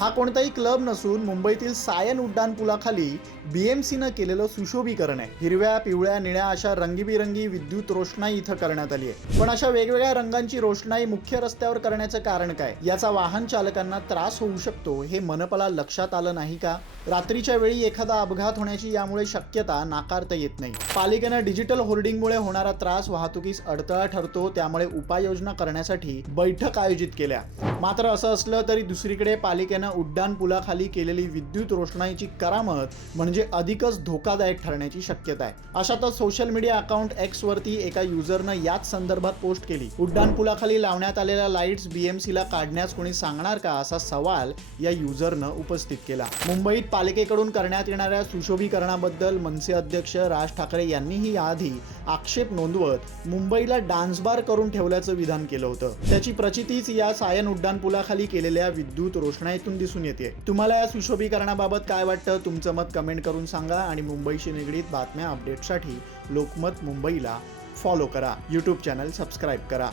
हा कोणताही क्लब नसून मुंबईतील सायन उड्डाणपुलाखाली बी एम सीनं केलेलं सुशोभीकरण आहे. हिरव्या पिवळ्या निळ्या अशा रंगीबिरंगी विद्युत रोषणाई इथं करण्यात आली आहे. पण अशा वेगवेगळ्या रंगांची रोषणाई मुख्य रस्त्यावर करण्याचं कारण काय? याचा वाहन चालकांना त्रास होऊ शकतो हे मनपाला लक्षात आलं नाही का? रात्रीच्या वेळी एखादा अपघात होण्याची यामुळे शक्यता नाकारता येत नाही. पालिकेनं डिजिटल होर्डिंगमुळे होणारा त्रास वाहतुकीस अडथळा ठरतो त्यामुळे उपाययोजना करण्यासाठी बैठक आयोजित केल्या. मात्र असं असलं तरी दुसरीकडे पालिकेनं उड्डाण उड्डाणपुलाखाली केलेली विद्युत रोषणाईची करामत म्हणजे अधिकच धोकादायक ठरण्याची शक्यता आहे. अशातच सोशल मीडिया अकाउंट एक्स वरती एका युजरनं याच संदर्भात पोस्ट केली. उड्डाणपुलाखाली लावण्यात आलेल्या लाईट्स बीएमसीला काढण्यास कोणी सांगणार का असा सवाल या युजरनं उपस्थित केला. मुंबईत पालिकेकडून करण्यात येणाऱ्या सुशोभीकरणाबद्दल मनसे अध्यक्ष राज ठाकरे यांनीही याआधी आक्षेप नोंदवत मुंबईला डान्स बार करून ठेवल्याचं विधान केलं होतं. त्याची प्रचितीच या सायन उड्डाणपुलाखाली केलेल्या विद्युत रोषणाईतून दिसून येते. तुम्हाला या सुशोभीकरणाबाबत काय वाटतं? तुमचं मत कमेंट करून सांगा आणि मुंबईशी निगडीत बातम्या अपडेटसाठी लोकमत मुंबईला फॉलो करा. यूट्यूब चॅनल सबस्क्राईब करा.